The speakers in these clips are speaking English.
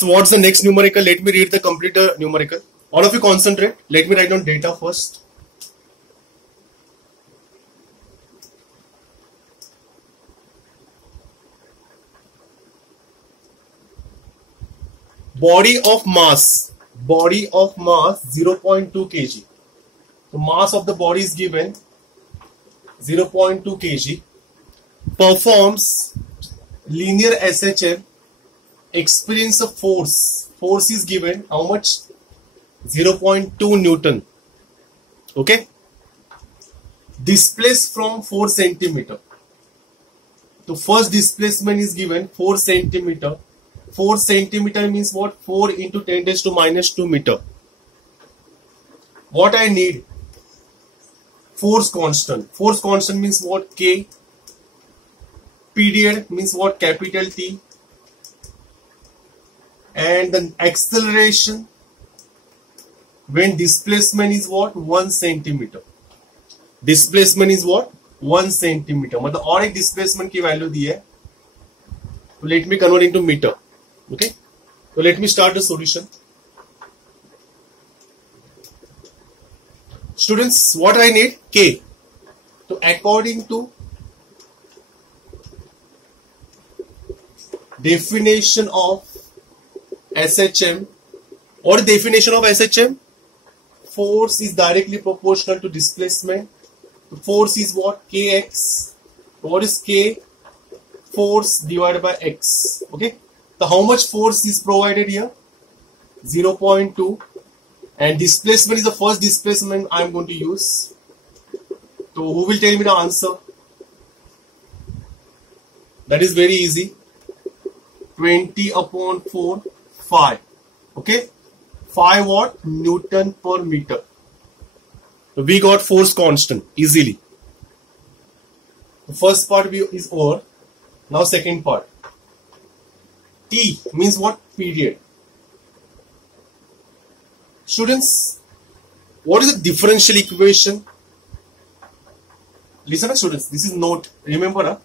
Students, what's the next numerical? Let me read the complete numerical. All of you concentrate. Let me write down data first. Body of mass 0.2 kg. The mass of the body is given 0.2 kg. Performs linear SHM. Experience of force. Force is given how much? 0.2 Newton. Okay. Displaced from 4 centimeter. The first displacement is given 4 centimeter. 4 centimeter means what? 4 into 10 raised to minus 2 meter. What I need? Force constant. Force constant means what? K. Period means what? Capital T. And the acceleration when displacement is what? 1 centimeter. Displacement is what? 1 centimeter. मतलब और एक displacement की value दी है. So let me convert into meter. Okay. So let me start the solution. Students, what I need? K. So according to definition of SHM, what is definition of SHM? Force is directly proportional to displacement. The force is what? Kx. What is K? Force divided by x. Okay. So how much force is provided here? 0.2. And displacement is the first displacement I am going to use. So who will tell me the answer? That is very easy. 20 upon 4, 5. Okay. 5 what? Newton per meter. So we got force constant easily. The first part is over. Now second part. T means what? Period. Students, what is the differential equation? Listen, students, this is note. Remember,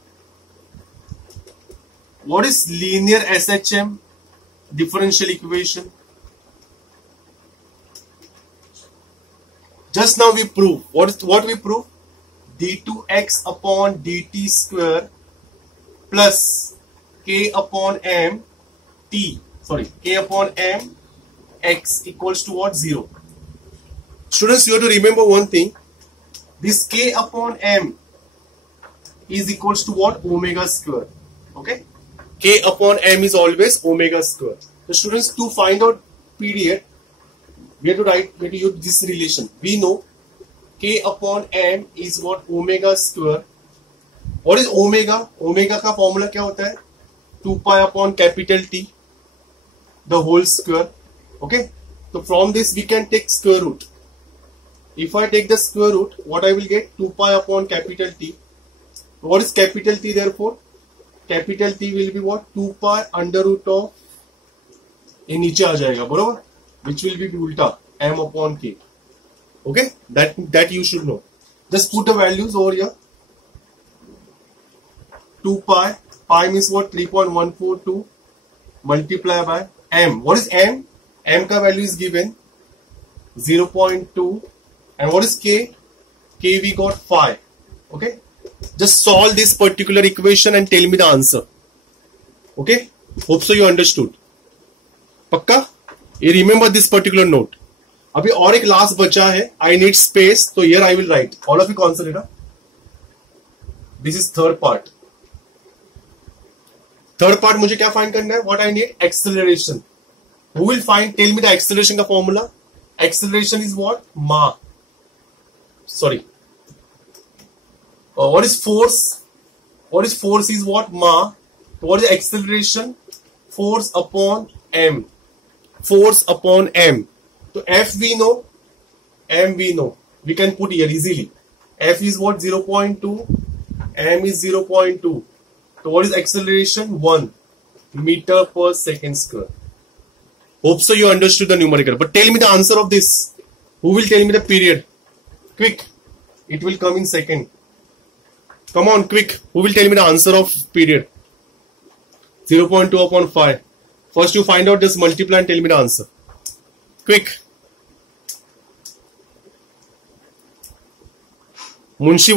what is linear SHM differential equation? Just now we prove. What we prove? d2x upon dt square plus k upon m t. Sorry, k upon m x equals to what? 0. Students, you have to remember one thing. This k upon m is equals to what? Omega square. Okay. K upon m is always omega square. So students, to find out period, we have to use this relation. We know k upon m is what? Omega square. What is omega? Omega का formula क्या होता है? 2 pi upon capital T, the whole square. Okay. So from this we can take square root. If I take the square root, what I will get? 2 pi upon capital T. What is capital T therefore? Capital T will be what? 2 pi under root of, ये नीचे आ जाएगा बरोबर, which will be उल्टा m upon k. Okay, that you should know. Just put the values over here. 2 pi, pi means what? 3.142 multiply by m. What is m? M ka value is given 0.2. And what is k? K we got 5. Okay. Just solve this particular equation and tell me the answer. Okay. Hope so you understood. Pakka? You remember this particular note. अभी और एक last बचा है. I need space. So here I will write. All of you consider. This is third part. Third part मुझे क्या find करना है? What I need? Acceleration. Who will find? Tell me the acceleration का formula. Acceleration is what? Ma. Sorry. What is force? What is force is what? Ma. What is acceleration? Force upon m. Force upon m. So F we know, m we know. We can put here easily. F is what? 0.2. M is 0.2. So what is acceleration? 1 meter per second square. Hope so you understood the numerical. But tell me the answer of this. Who will tell me the period? Quick. It will come in second. Come on, quick. Who will tell me the answer of period? 0.2 upon 5. First you find out this multiply and tell me the answer. Quick. Munshi